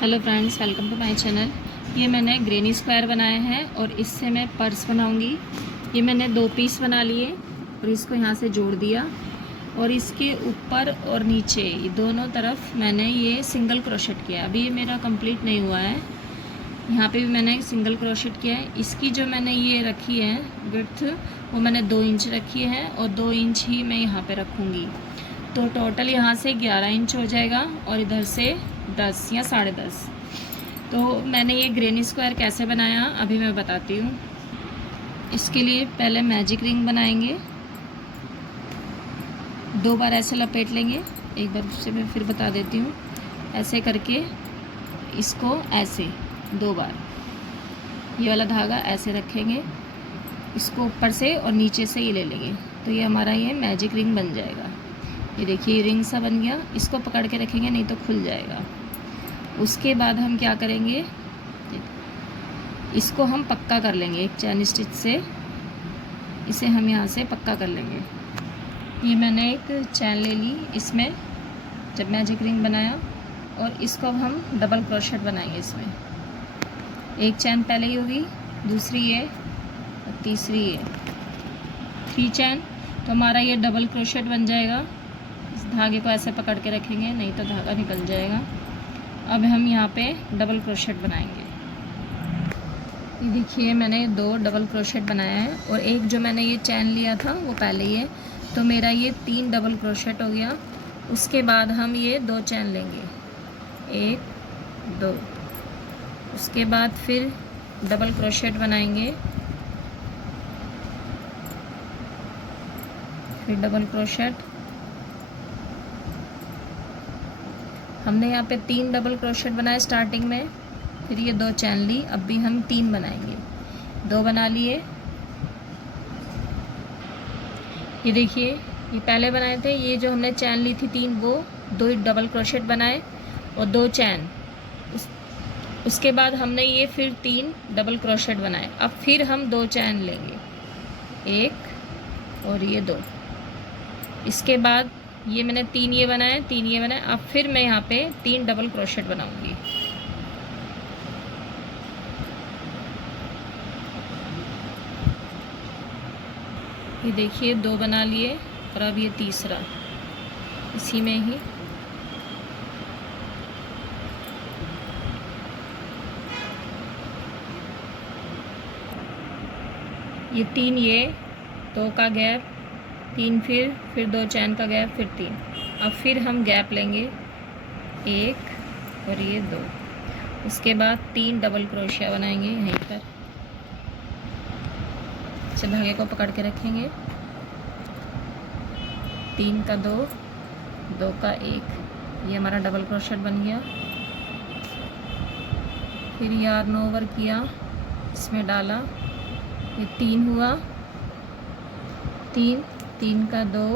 Hello friends, welcome to my channel. ये मैंने granny square बनाया है और इससे मैं पर्स बनाऊंगी। ये मैंने 2 पीस बना लिए और इसको यहाँ से जोड़ दिया और इसके ऊपर और नीचे दोनों तरफ मैंने ये सिंगल क्रोशेट किया। अभी ये मेरा कंप्लीट नहीं हुआ है। यहाँ पे भी मैंने सिंगल क्रोशेट किया है। इसकी जो मैंने ये रखी है विड्थ, वो मैंने 2 इंच रखी है और 2 इंच ही मैं यहाँ पे रखूँगी। तो टोटल यहाँ से 11 इंच हो जाएगा और इधर से 10 या 10.5। तो मैंने ये ग्रेनी स्क्वायर कैसे बनाया अभी मैं बताती हूँ। इसके लिए पहले मैजिक रिंग बनाएंगे। 2 बार ऐसे लपेट लेंगे। एक बार से मैं फिर बता देती हूँ। ऐसे करके इसको ऐसे 2 बार ये वाला धागा ऐसे रखेंगे, इसको ऊपर से और नीचे से ये ले लेंगे। तो ये हमारा ये मैजिक रिंग बन जाएगा। ये देखिए रिंग सा बन गया। इसको पकड़ के रखेंगे नहीं तो खुल जाएगा। उसके बाद हम क्या करेंगे, इसको हम पक्का कर लेंगे एक चैन स्टिच से। इसे हम यहाँ से पक्का कर लेंगे। ये मैंने एक चैन ले ली, इसमें जब मैजिक रिंग बनाया, और इसको अब हम डबल क्रोशेट बनाएंगे। इसमें एक चैन पहले ही होगी, दूसरी ये और तीसरी ये, 3 चैन। तो हमारा ये डबल क्रोशेट बन जाएगा। इस धागे को ऐसे पकड़ के रखेंगे नहीं तो धागा निकल जाएगा। अब हम यहाँ पे डबल क्रोशेट बनाएंगे। ये देखिए मैंने 2 डबल क्रोशेट बनाया है और एक जो मैंने ये चैन लिया था वो पहले ही है। तो मेरा ये 3 डबल क्रोशेट हो गया। उसके बाद हम ये 2 चैन लेंगे, 1 2। उसके बाद फिर डबल क्रोशेट बनाएंगे, फिर डबल क्रोशेट। हमने यहाँ पे 3 डबल क्रोशेट बनाए स्टार्टिंग में, फिर ये 2 चैन ली। अब भी हम 3 बनाएंगे। 2 बना लिए। ये देखिए ये पहले बनाए थे, ये जो हमने चैन ली थी 3, वो 2 डबल क्रोशेट बनाए और 2 चैन। उसके बाद हमने ये फिर 3 डबल क्रोशेट बनाए। अब फिर हम 2 चैन लेंगे, 1 और ये 2। इसके बाद ये मैंने 3 ये बनाए, 3 ये बनाए। अब फिर मैं यहाँ पे 3 डबल क्रोशेट बनाऊंगी। ये देखिए 2 बना लिए और अब ये तीसरा इसी में ही। ये 3 ये 2 का गैप, 3 फिर 2 चैन का गैप, फिर 3। अब फिर हम गैप लेंगे 1 और ये 2। उसके बाद 3 डबल क्रोशिया बनाएंगे यहीं पर। इसे धागे को पकड़ के रखेंगे, 3 का 2, 2 का 1। ये हमारा डबल क्रोशेट बन गया। फिर यार्न ओवर किया, इसमें डाला, ये 3 हुआ, 3 का 2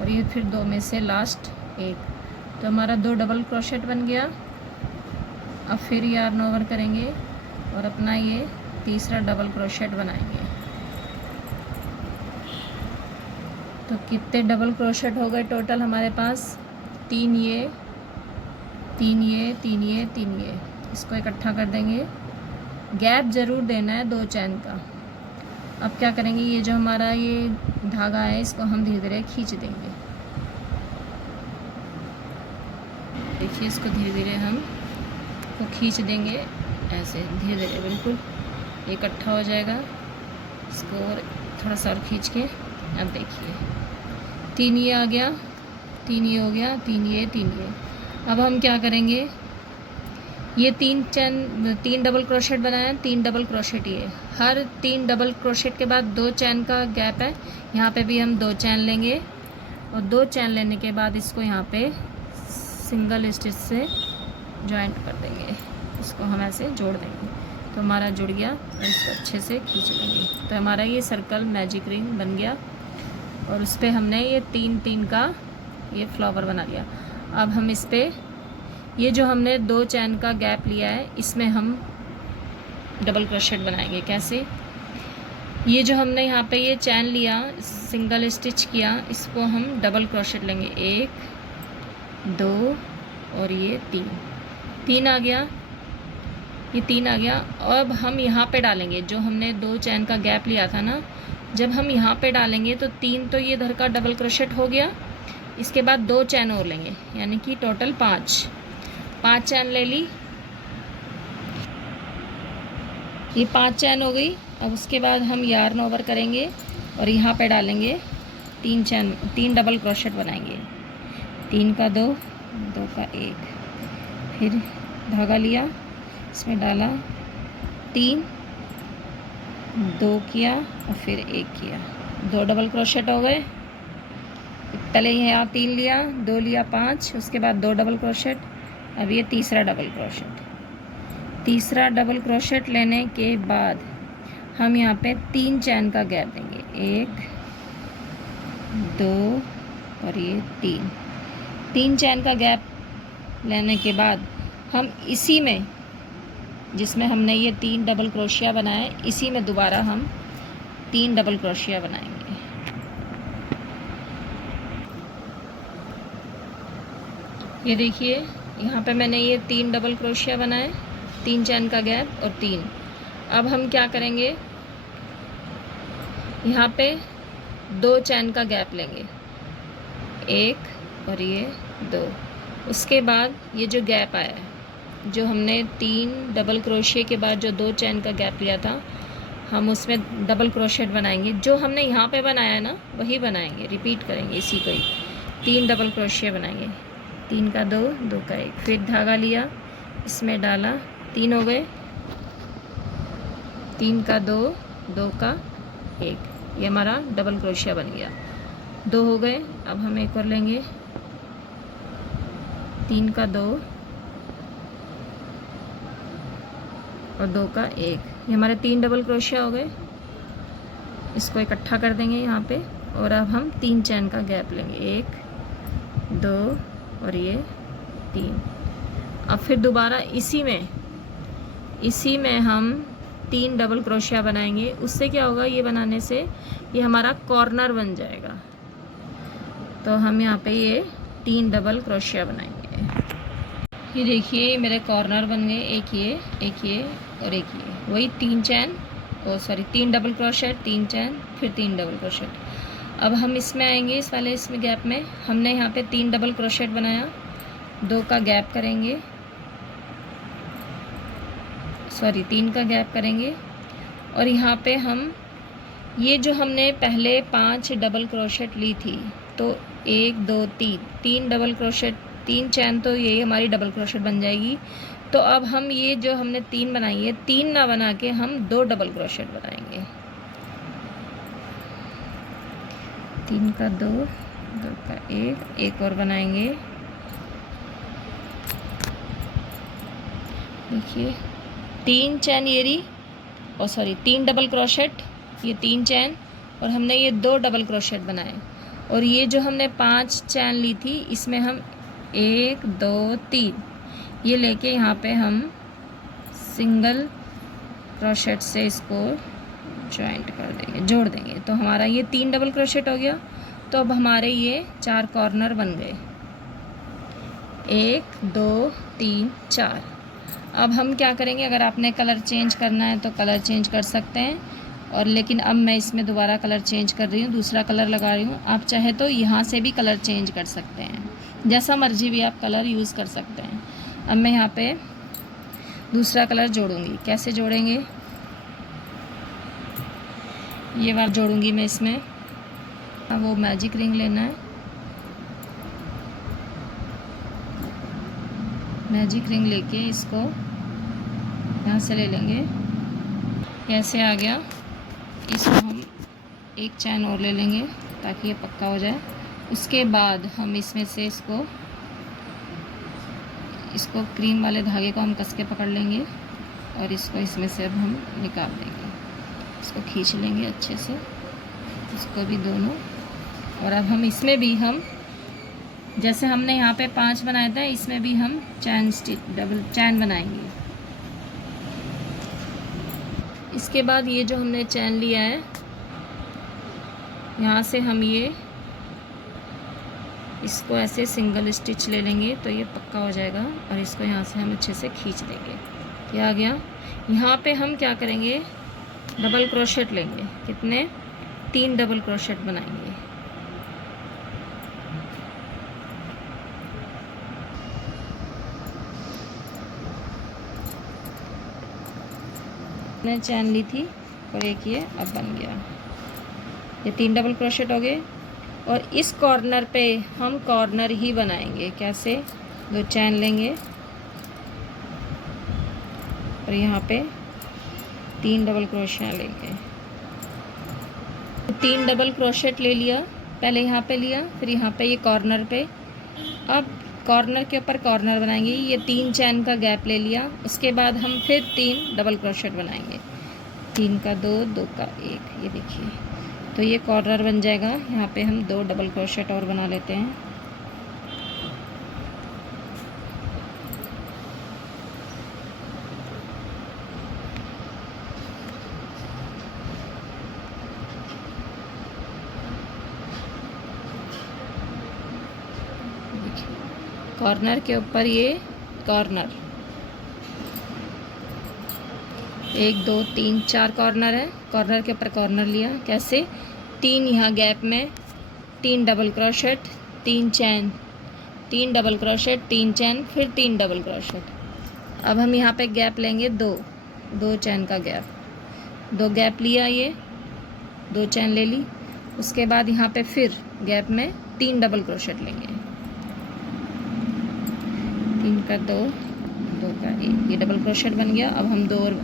और ये फिर 2 में से लास्ट 1। तो हमारा 2 डबल क्रोशेट बन गया। अब फिर यार्न ओवर करेंगे और अपना ये तीसरा डबल क्रोशेट बनाएंगे। तो कितने डबल क्रोशेट हो गए टोटल हमारे पास? 3 ये 3 ये 3 ये 3 ये। इसको इकट्ठा कर देंगे। गैप ज़रूर देना है 2 चैन का। अब क्या करेंगे, ये जो हमारा ये धागा है इसको हम धीरे धीरे खींच देंगे। देखिए इसको धीरे धीरे हम को खींच देंगे, ऐसे धीरे धीरे बिल्कुल इकट्ठा हो जाएगा। इसको और थोड़ा सा और खींच के, अब देखिए 3 ये आ गया, 3 ये हो गया, 3 ये 3 ये। अब हम क्या करेंगे, ये 3 डबल क्रोशेट बनाया, 3 डबल क्रोशेट ये। हर 3 डबल क्रोशेट के बाद 2 चैन का गैप है। यहाँ पे भी हम 2 चैन लेंगे और 2 चैन लेने के बाद इसको यहाँ पे सिंगल स्टिच से जॉइंट कर देंगे। इसको हम ऐसे जोड़ देंगे तो हमारा जुड़ गया और इसको अच्छे से खींच लेंगे। तो हमारा ये सर्कल मैजिक रिंग बन गया और उस पर हमने ये 3 का ये फ्लावर बना लिया। अब हम इस पर ये जो हमने 2 चैन का गैप लिया है इसमें हम डबल क्रोशेट बनाएंगे। कैसे, ये जो हमने यहाँ पे ये चैन लिया, सिंगल स्टिच किया, इसको हम डबल क्रोशेट लेंगे, 1 2 और ये 3। 3 आ गया, ये 3 आ गया। अब हम यहाँ पे डालेंगे जो हमने 2 चैन का गैप लिया था ना, जब हम यहाँ पे डालेंगे तो 3 तो ये इधर का डबल क्रोशेट हो गया। इसके बाद 2 चैन और लेंगे, यानी कि टोटल 5 चैन ले ली, ये 5 चैन हो गई। अब उसके बाद हम यार्न ओवर करेंगे और यहाँ पे डालेंगे 3 चैन, 3 डबल क्रोशेट बनाएंगे। 3 का 2, 2 का 1, फिर धागा लिया, इसमें डाला 3, 2 किया और फिर 1 किया, 2 डबल क्रोशेट हो गए। पहले यहाँ 3 लिया, 2 लिया 5, उसके बाद 2 डबल क्रोशेट। अब ये तीसरा डबल क्रोशेट, तीसरा डबल क्रोशेट लेने के बाद हम यहाँ पे 3 चैन का गैप देंगे, 1, 2 और ये 3 चैन का गैप लेने के बाद हम इसी में, जिसमें हमने ये 3 डबल क्रोशिया बनाए, इसी में दोबारा हम 3 डबल क्रोशिया बनाएंगे। ये देखिए यहाँ पे मैंने ये 3 डबल क्रोशिया बनाए, 3 चैन का गैप और 3। अब हम क्या करेंगे, यहाँ पे 2 चैन का गैप लेंगे, 1 और ये 2। उसके बाद ये जो गैप आया है, जो हमने 3 डबल क्रोशिया के बाद जो 2 चैन का गैप लिया था, हम उसमें डबल क्रोशेट बनाएंगे। जो हमने यहाँ पे बनाया है ना, वही बनाएंगे, रिपीट करेंगे इसी को ही। 3 डबल क्रोशिया बनाएंगे, 3 का 2, 2 का 1, फिर धागा लिया, इसमें डाला, 3 हो गए, 3 का 2, 2 का 1, ये हमारा डबल क्रोशिया बन गया। 2 हो गए। अब हम एक और लेंगे, 3 का 2 और 2 का 1, ये हमारे 3 डबल क्रोशिया हो गए। इसको इकट्ठा कर देंगे यहाँ पे और अब हम 3 चैन का गैप लेंगे, 1, 2 और ये 3। अब फिर दोबारा इसी में हम 3 डबल क्रोशिया बनाएंगे। उससे क्या होगा, ये बनाने से ये हमारा कॉर्नर बन जाएगा। तो हम यहाँ पे ये 3 डबल क्रोशिया बनाएंगे। ये देखिए मेरे कॉर्नर बन गए, एक ये और एक ये, वही 3 चैन, 3 डबल क्रोशेट, 3 चैन, फिर 3 डबल क्रोशेट। अब हम इसमें आएंगे, इसमें गैप में हमने यहाँ पे 3 डबल क्रोशेट बनाया, 2 का गैप करेंगे, 3 का गैप करेंगे। और यहाँ पे हम ये जो हमने पहले 5 डबल क्रोशेट ली थी, तो 1 2 3 डबल क्रोशेट, 3 चैन, तो ये हमारी डबल क्रोशेट बन जाएगी। तो अब हम ये जो हमने 3 बनाई है, 3 ना बना के हम 2 डबल क्रोशेट बनाएंगे। 3 का 2, 2 का 1, एक और बनाएंगे। देखिए 3 चैन ये रही, और 3 डबल क्रोशेट, ये 3 चैन, और हमने ये 2 डबल क्रोशेट बनाए। और ये जो हमने 5 चैन ली थी, इसमें हम 1 2 3 ये लेके यहाँ पे हम सिंगल क्रोशेट से इसको जॉइंट कर देंगे, जोड़ देंगे। तो हमारा ये 3 डबल क्रोशेट हो गया। तो अब हमारे ये 4 कॉर्नर बन गए, 1 2 3 4। अब हम क्या करेंगे, अगर आपने कलर चेंज करना है तो कलर चेंज कर सकते हैं, और लेकिन अब मैं इसमें दोबारा कलर चेंज कर रही हूँ, दूसरा कलर लगा रही हूँ। आप चाहे तो यहाँ से भी कलर चेंज कर सकते हैं, जैसा मर्जी भी आप कलर यूज़ कर सकते हैं। अब मैं यहाँ पे दूसरा कलर जोड़ूंगी। कैसे जोड़ेंगे, ये बार जोड़ूंगी मैं इसमें। अब वो मैजिक रिंग लेना है, मैजिक रिंग लेके इसको यहाँ से ले लेंगे। कैसे आ गया, इसको हम एक चैन और ले लेंगे ताकि ये पक्का हो जाए। उसके बाद हम इसमें से इसको क्रीम वाले धागे को हम कस के पकड़ लेंगे और इसको इसमें से अब हम निकाल देंगे। इसको खींच लेंगे अच्छे से, इसको भी दोनों। और अब हम इसमें भी हम जैसे हमने यहाँ पे 5 बनाया था, इसमें भी हम डबल चैन बनाएंगे। इसके बाद ये जो हमने चैन लिया है, यहाँ से हम ये इसको ऐसे सिंगल स्टिच ले लेंगे तो ये पक्का हो जाएगा, और इसको यहाँ से हम अच्छे से खींच देंगे। ये आ गया। यहाँ पे हम क्या करेंगे, डबल क्रोशेट लेंगे। कितने, 3 डबल क्रोशेट बनाएंगे। मैंने चैन ली थी और एक ये अब बन गया। ये 3 डबल क्रोशेट हो गए, और इस कॉर्नर पे हम कॉर्नर ही बनाएंगे। कैसे, 2 चैन लेंगे और यहाँ पे 3 डबल क्रोशेट लेंगे। 3 डबल क्रोशेट ले लिया, पहले यहाँ पे लिया, फिर यहाँ पे ये कॉर्नर पे। अब कॉर्नर के ऊपर कॉर्नर बनाएंगे। ये 3 चैन का गैप ले लिया, उसके बाद हम फिर 3 डबल क्रोशेट बनाएंगे। 3 का 2, 2 का 1, ये देखिए। तो ये कॉर्नर बन जाएगा। यहाँ पे हम 2 डबल क्रोशेट और बना लेते हैं। कॉर्नर के ऊपर ये कॉर्नर, 1 2 3 4 कॉर्नर है। कॉर्नर के ऊपर कॉर्नर लिया। कैसे, 3 यहाँ गैप में 3 डबल क्रोशेट, 3 चैन, 3 डबल क्रोशेट, 3 चैन, फिर 3 डबल क्रोशेट। अब हम यहाँ पे गैप लेंगे 2 चैन का गैप, 2 गैप लिया, ये 2 चैन ले ली। उसके बाद यहाँ पे फिर गैप में 3 डबल क्रोशेट लेंगे। 3 का 2, 2 का 1, ये डबल क्रोशेट बन गया। अब हम 2 और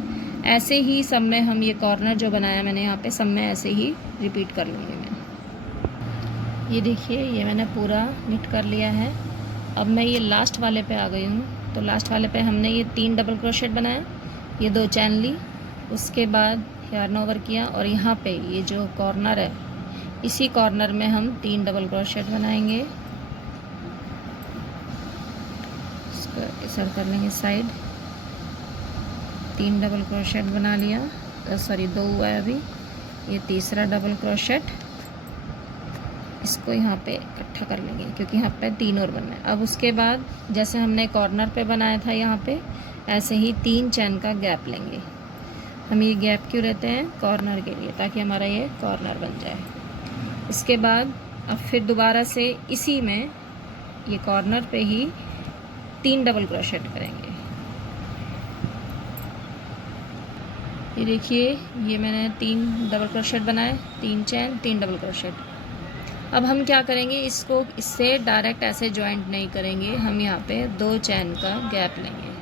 ऐसे ही सब में हम ये कॉर्नर जो बनाया मैंने यहाँ पे सब में ऐसे ही रिपीट कर लूँगी मैं। ये देखिए, ये मैंने पूरा निट कर लिया है। अब मैं ये लास्ट वाले पे आ गई हूँ। तो लास्ट वाले पे हमने ये 3 डबल क्रोशेट बनाया, ये 2 चैन ली, उसके बाद यार्न ओवर किया, और यहाँ पे ये जो कॉर्नर है, इसी कॉर्नर में हम 3 डबल क्रोशेट बनाएंगे। इसको कर लेंगे साइड। 3 डबल क्रोशेट बना लिया, सॉरी 2 हुआ है अभी। ये तीसरा डबल क्रोशेट, इसको यहाँ पे इकट्ठा कर लेंगे क्योंकि यहाँ पे 3 और बनना है। अब उसके बाद जैसे हमने कॉर्नर पे बनाया था यहाँ पे, ऐसे ही 3 चैन का गैप लेंगे। हम ये गैप क्यों लेते हैं, कॉर्नर के लिए, ताकि हमारा ये कॉर्नर बन जाए। इसके बाद अब फिर दोबारा से इसी में ये कॉर्नर पे ही 3 डबल क्रोशेट करेंगे। ये देखिए, ये मैंने 3 डबल क्रोशेट बनाए, 3 चैन, 3 डबल क्रोशेट। अब हम क्या करेंगे, इसको इससे डायरेक्ट ऐसे जॉइंट नहीं करेंगे। हम यहाँ पे 2 चैन का गैप लेंगे,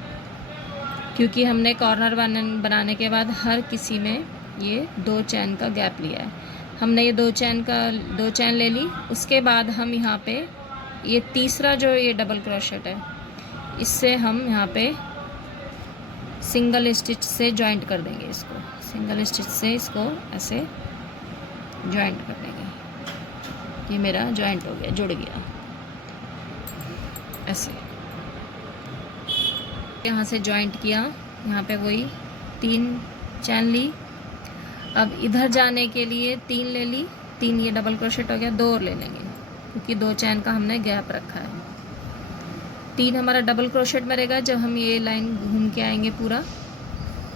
क्योंकि हमने कॉर्नर बनाने के बाद हर किसी में ये 2 चैन का गैप लिया है। हमने ये 2 चैन ले ली। उसके बाद हम यहाँ पे ये तीसरा जो ये डबल क्रोशेट है, इससे हम यहाँ पे सिंगल स्टिच से जॉइंट कर देंगे। इसको सिंगल स्टिच से इसको ऐसे जॉइंट कर देंगे। ये मेरा जॉइंट हो गया, जुड़ गया ऐसे। यहाँ से जॉइंट किया, यहाँ पे वही 3 चैन ली। अब इधर जाने के लिए 3 ले ली, 3 ये डबल क्रोशेट हो गया, 2 और ले लेंगे क्योंकि 2 चैन का हमने गैप रखा है। 3 हमारा डबल क्रोशेट में रहेगा जब हम ये लाइन घूम के आएंगे पूरा,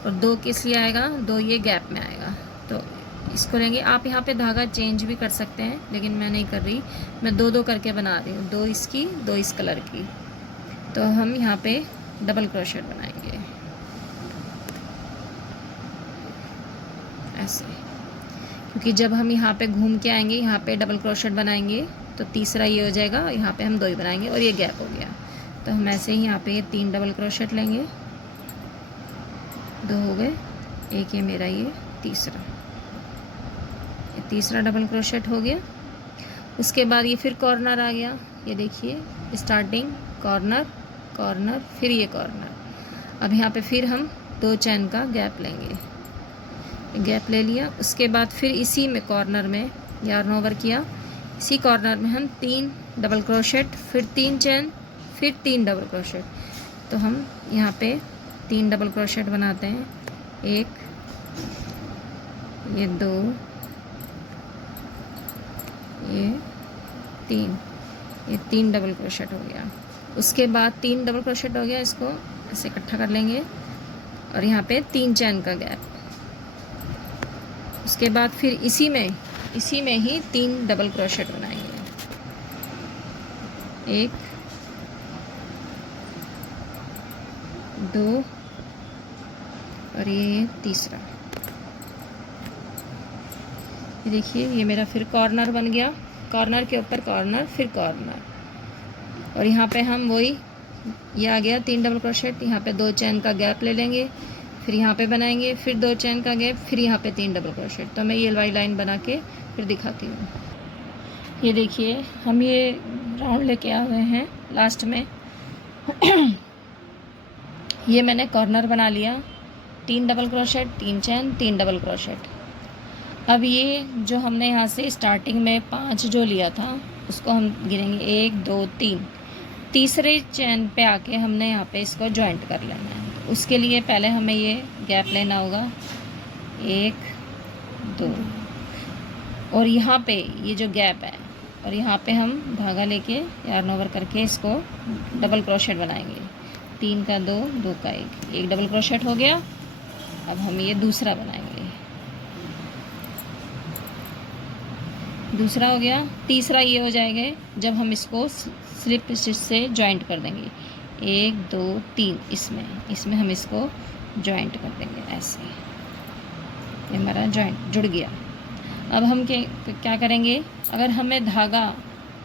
और 2 किस लिए आएगा, 2 ये गैप में आएगा। तो इसको लेंगे। आप यहाँ पे धागा चेंज भी कर सकते हैं, लेकिन मैं नहीं कर रही, मैं 2 करके बना रही हूँ, 2 इसकी, 2 इस कलर की। तो हम यहाँ पे डबल क्रोशेट बनाएंगे ऐसे, क्योंकि जब हम यहाँ पे घूम के आएंगे, यहाँ पे डबल क्रोशेट बनाएंगे, तो तीसरा ये हो जाएगा, यहाँ पे हम 2 ही बनाएंगे और ये गैप हो गया। तो हम ऐसे ही यहाँ पे 3 डबल क्रोशेट लेंगे, 2 हो गए, एक ये मेरा ये तीसरा डबल क्रोशेट हो गया। उसके बाद ये फिर कॉर्नर आ गया, ये देखिए, स्टार्टिंग कॉर्नर, कॉर्नर, फिर ये कॉर्नर। अब यहाँ पे फिर हम 2 चैन का गैप लेंगे, गैप ले लिया। उसके बाद फिर इसी में कॉर्नर में यार्न ओवर किया, इसी कॉर्नर में हम 3 डबल क्रोशेट, फिर 3 चैन, फिर 3 डबल क्रोशेट। तो हम यहाँ पे 3 डबल क्रोशेट बनाते हैं, 1, ये 2, ये 3, ये 3 डबल क्रोशेट हो गया। उसके बाद 3 डबल क्रोशेट हो गया, इसको ऐसे इकट्ठा कर लेंगे और यहाँ पे 3 चैन का गैप। उसके बाद फिर इसी में ही 3 डबल क्रोशेट बनाएंगे। 1 2 और ये तीसरा। ये देखिए, ये मेरा फिर कॉर्नर बन गया, कॉर्नर के ऊपर कॉर्नर, फिर कॉर्नर। और यहाँ पे हम वही, ये आ गया 3 डबल क्रोशेट, यहाँ पे 2 चैन का गैप ले लेंगे, फिर यहाँ पे बनाएंगे, फिर 2 चैन का गैप, फिर यहाँ पे 3 डबल क्रोशेट। तो मैं ये वाली लाइन बना के फिर दिखाती हूँ। ये देखिए, हम ये राउंड लेके आए हुए हैं लास्ट में। ये मैंने कॉर्नर बना लिया, 3 डबल क्रोशेट, 3 चैन, 3 डबल क्रोशेट। अब ये जो हमने यहाँ से स्टार्टिंग में 5 जो लिया था, उसको हम गिनेंगे 1 2 3। तीसरे चैन पे आके हमने यहाँ पे इसको जॉइंट कर लेना है। उसके लिए पहले हमें ये गैप लेना होगा, 1 2, और यहाँ पे ये जो गैप है, और यहाँ पे हम धागा लेके यार्न ओवर करके इसको डबल क्रोशेट बनाएंगे। 3 का 2, 2 का 1, 1 डबल क्रोशेट हो गया। अब हम ये दूसरा बनाएंगे, दूसरा हो गया। तीसरा ये हो जाएगा जब हम इसको स्लिप स्टिच से जॉइंट कर देंगे, 1 2 3, इसमें हम इसको जॉइंट कर देंगे ऐसे। ये हमारा जॉइंट जुड़ गया। अब हम क्या करेंगे, अगर हमें धागा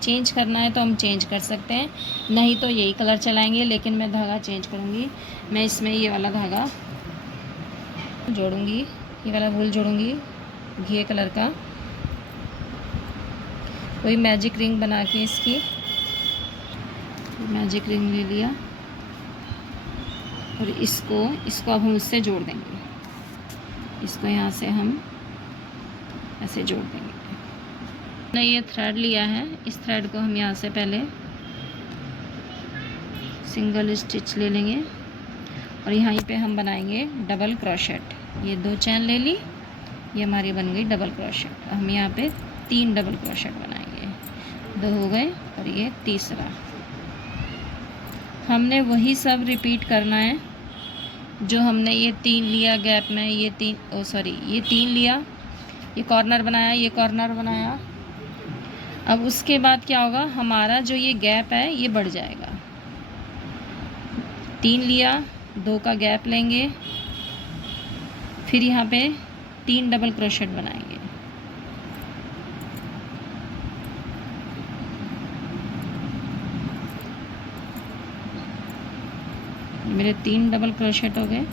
चेंज करना है तो हम चेंज कर सकते हैं, नहीं तो यही कलर चलाएंगे। लेकिन मैं धागा चेंज करूँगी, मैं इसमें ये वाला धागा जोड़ूँगी, ये वाला वूल जोड़ूँगी घिये कलर का। कोई मैजिक रिंग बना के इसकी मैजिक रिंग ले लिया और इसको अब हम उससे जोड़ देंगे। इसको यहाँ से हम ऐसे जोड़ देंगे। मैंने ये थ्रेड लिया है, इस थ्रेड को हम यहाँ से पहले सिंगल स्टिच ले लेंगे और यहाँ पे हम बनाएंगे डबल क्रोशेट। ये 2 चैन ले ली, ये हमारी बन गई डबल क्रोशेट। हम यहाँ पे 3 डबल क्रोशेट बनाएंगे, 2 हो गए और ये तीसरा। हमने वही सब रिपीट करना है जो हमने ये 3 लिया गैप में, ये 3 लिया, ये कॉर्नर बनाया, ये कॉर्नर बनाया। अब उसके बाद क्या होगा, हमारा जो ये गैप है ये बढ़ जाएगा। 3 लिया, 2 का गैप लेंगे, फिर यहाँ पे 3 डबल क्रोशेट बनाएंगे। मेरे 3 डबल क्रोशेट हो गए,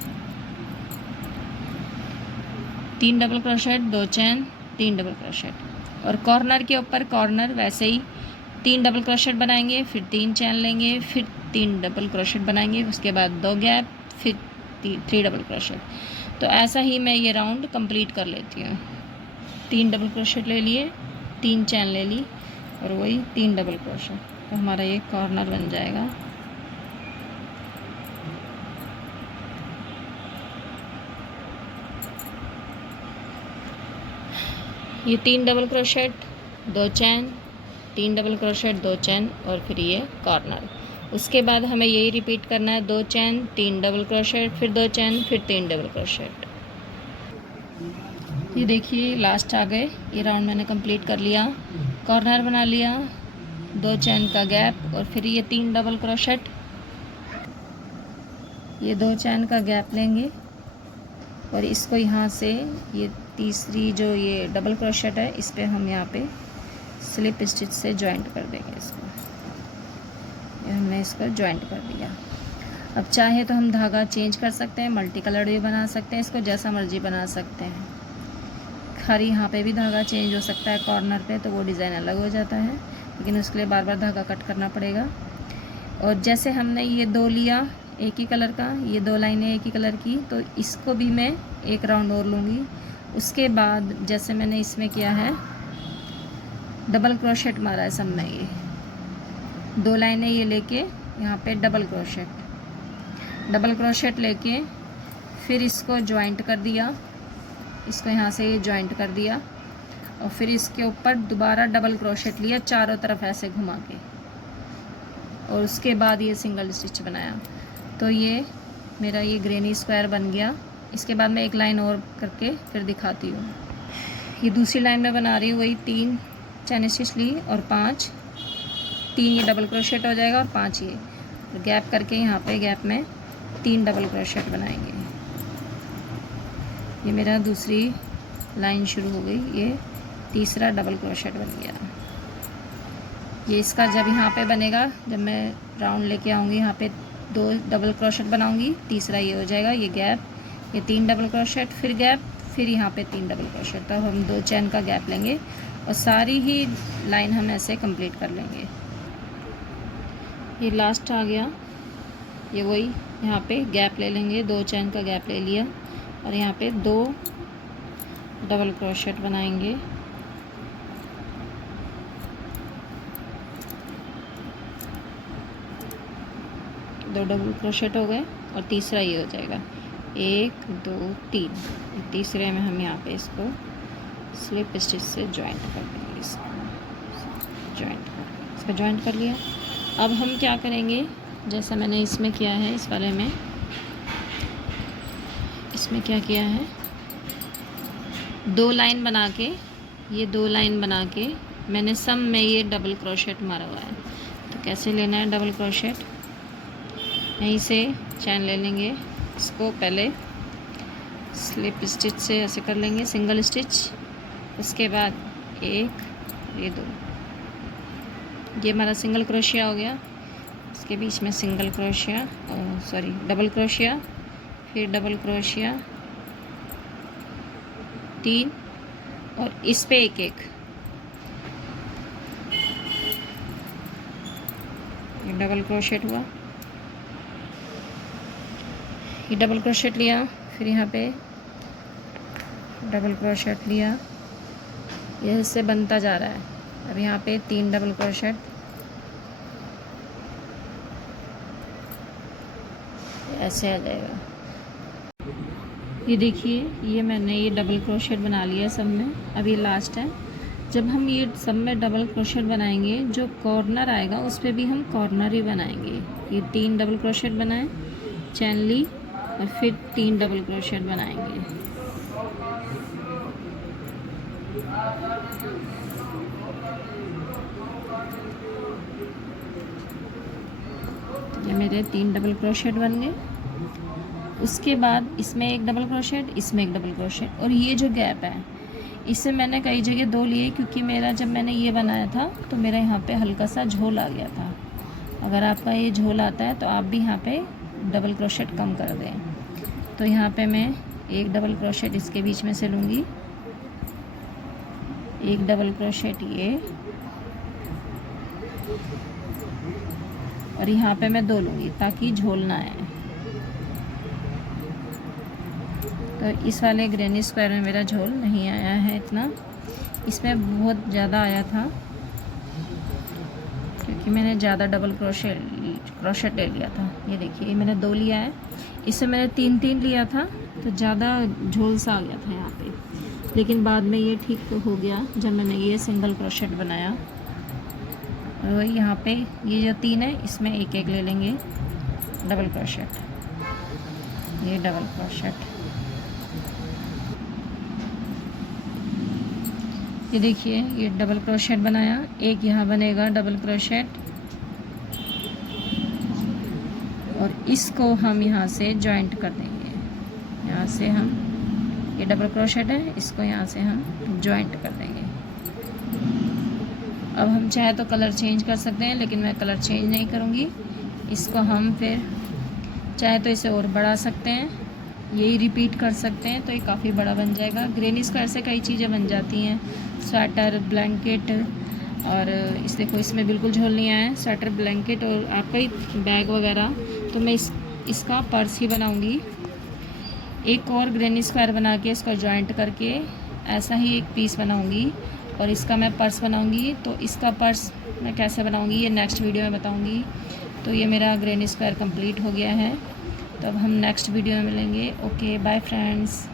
3 डबल क्रोशेट, 2 चैन, 3 डबल क्रोशेट। और कॉर्नर के ऊपर कॉर्नर वैसे ही 3 डबल क्रोशेट बनाएंगे, फिर 3 चैन लेंगे, फिर 3 डबल क्रोशेट बनाएंगे, उसके बाद 2 गैप, फिर 3 डबल क्रोशेट। तो ऐसा ही मैं ये राउंड कंप्लीट कर लेती हूँ। 3 डबल क्रोशेट ले लिए, 3 चैन ले ली और वही 3 डबल क्रोशेट। तो हमारा ये कॉर्नर बन जाएगा। ये 3 डबल क्रोशेट, 2 चैन, 3 डबल क्रोशेट, 2 चैन और फिर ये कॉर्नर। उसके बाद हमें यही रिपीट करना है, 2 चैन, 3 डबल क्रोशेट, फिर 2 चैन, फिर 3 डबल क्रोशेट। ये देखिए लास्ट आ गए, ये राउंड मैंने कंप्लीट कर लिया। कॉर्नर बना लिया, 2 चैन का गैप और फिर ये 3 डबल क्रोशेट। ये 2 चैन का गैप लेंगे और इसको यहाँ से ये तीसरी जो ये डबल क्रोशेट है, इस पे हम यहाँ पे स्लिप स्टिच से जॉइंट कर देंगे इसको। ये हमने इसको जॉइंट कर दिया। अब चाहे तो हम धागा चेंज कर सकते हैं, मल्टी कलर भी बना सकते हैं, इसको जैसा मर्जी बना सकते हैं। खाली यहाँ पे भी धागा चेंज हो सकता है कॉर्नर पे, तो वो डिज़ाइन अलग हो जाता है, लेकिन उसके लिए बार बार धागा कट करना पड़ेगा। और जैसे हमने ये 2 लिया एक ही कलर का, ये 2 लाइनें एक ही कलर की, तो इसको भी मैं एक राउंड और लूँगी। उसके बाद जैसे मैंने इसमें किया है, डबल क्रोशेट मारा है सब में, ये 2 लाइनें ये लेके यहाँ पे डबल क्रोशेट लेके फिर इसको जॉइंट कर दिया, इसको यहाँ से ये जॉइंट कर दिया और फिर इसके ऊपर दोबारा डबल क्रोशेट लिया चारों तरफ ऐसे घुमा के। और उसके बाद ये सिंगल स्टिच बनाया। तो ये मेरा ये ग्रेनी स्क्वायर बन गया। इसके बाद मैं एक लाइन और करके फिर दिखाती हूँ। ये दूसरी लाइन में बना रही हूँ, वही 3 चैन स्टिच ली और 5, 3 ये डबल क्रोशेट हो जाएगा और 5 ये गैप करके यहाँ पे गैप में 3 डबल क्रोशेट बनाएंगे। ये मेरा दूसरी लाइन शुरू हो गई, ये तीसरा डबल क्रोशेट बन गया। ये इसका जब यहाँ पे बनेगा, जब मैं राउंड लेके आऊँगी यहाँ पे 2 डबल क्रोशेट बनाऊँगी, तीसरा ये हो जाएगा, ये गैप, ये 3 डबल क्रोशेट, फिर गैप, फिर यहाँ पे 3 डबल क्रोशेट। तो हम 2 चैन का गैप लेंगे और सारी ही लाइन हम ऐसे कंप्लीट कर लेंगे। ये लास्ट आ गया, ये वही यहाँ पे गैप ले लेंगे, 2 चैन का गैप ले लिया और यहाँ पे 2 डबल क्रोशेट बनाएंगे। दो डबल क्रोशेट हो गए और तीसरा ये हो जाएगा, 1 2 3। तीसरे में हम यहाँ पे इसको स्लिप स्टिच से जॉइंट कर देंगे, इसका जॉइंट कर लिया। अब हम क्या करेंगे, जैसा मैंने इसमें किया है, इस वाले में इसमें क्या किया है, 2 लाइन बना के, ये 2 लाइन बना के मैंने सब में ये डबल क्रोशेट मारा हुआ है। तो कैसे लेना है डबल क्रोशेट, यहीं से चैन ले लेंगे, इसको पहले स्लिप स्टिच से ऐसे कर लेंगे, सिंगल स्टिच, उसके बाद 1 ये 2, ये हमारा सिंगल क्रोशिया हो गया। इसके बीच में single crochet, sorry double crochet, फिर डबल क्रोशिया 3 और इस पे 1 ये डबल क्रोशेट हुआ, ये डबल क्रोशेट लिया, फिर यहाँ पे डबल क्रोशेट लिया, ये इससे बनता जा रहा है। अब यहाँ पे 3 डबल क्रोशेट, ऐसे आ जाएगा। ये देखिए, ये मैंने ये डबल क्रोशेट बना लिया सब में। अब ये लास्ट है, जब हम ये सब में डबल क्रोशेट बनाएंगे, जो कॉर्नर आएगा उस पर भी हम कॉर्नर ही बनाएंगे। ये 3 डबल क्रोशेट बनाए, चैन ली और फिर 3 डबल क्रोशेट बनाएंगे। ये मेरे 3 डबल क्रोशेट बन गए। उसके बाद इसमें 1 डबल क्रोशेट, इसमें 1 डबल क्रोशेट, और ये जो गैप है इससे मैंने कई जगह 2 लिए, क्योंकि मेरा जब मैंने ये बनाया था तो मेरा यहाँ पे हल्का सा झोल आ गया था। अगर आपका ये झोल आता है तो आप भी यहाँ पे डबल क्रोशेट कम कर दें। तो यहाँ पे मैं 1 डबल क्रोशेट इसके बीच में से लूँगी, 1 डबल क्रोशेट ये, और यहाँ पे मैं 2 लूँगी ताकि झोल ना आए। तो इस वाले ग्रेनी स्क्वायर में मेरा झोल नहीं आया है इतना, इसमें बहुत ज़्यादा आया था क्योंकि मैंने ज़्यादा डबल क्रोशेट ले लिया था। ये देखिए, ये मैंने 2 लिया है, इससे मैंने 3 लिया था तो ज़्यादा झोल सा आ गया था यहाँ पे, लेकिन बाद में ये ठीक तो हो गया जब मैंने ये सिंगल क्रोशेट बनाया। और यहाँ पे ये जो 3 है इसमें 1 ले लेंगे डबल क्रोशेट, ये डबल क्रोशेट। ये देखिए, ये डबल क्रोशेट बनाया, 1 यहाँ बनेगा डबल क्रोशेट, और इसको हम यहाँ से जॉइंट कर देंगे। यहाँ से हम, ये डबल क्रोशेट है, इसको यहाँ से हम जॉइंट कर देंगे। अब हम चाहे तो कलर चेंज कर सकते हैं, लेकिन मैं कलर चेंज नहीं करूँगी। इसको हम फिर चाहे तो इसे और बढ़ा सकते हैं, यही रिपीट कर सकते हैं तो ये काफ़ी बड़ा बन जाएगा। ग्रेनी स्क्वायर से कई चीज़ें बन जाती हैं, स्वेटर, ब्लैंकेट, और इस देखो इसमें बिल्कुल झोल नहीं आया है, स्वेटर, ब्लैंकेट और आपका ही बैग वगैरह। तो मैं इसका पर्स ही बनाऊंगी। एक और ग्रेनी स्क्वायर बना के इसका जॉइंट करके ऐसा ही एक पीस बनाऊंगी और इसका मैं पर्स बनाऊंगी। तो इसका पर्स मैं कैसे बनाऊंगी ये नेक्स्ट वीडियो में बताऊंगी। तो ये मेरा ग्रेनी स्क्वायर कंप्लीट हो गया है। तो अब हम नेक्स्ट वीडियो में मिलेंगे। Okay, bye friends.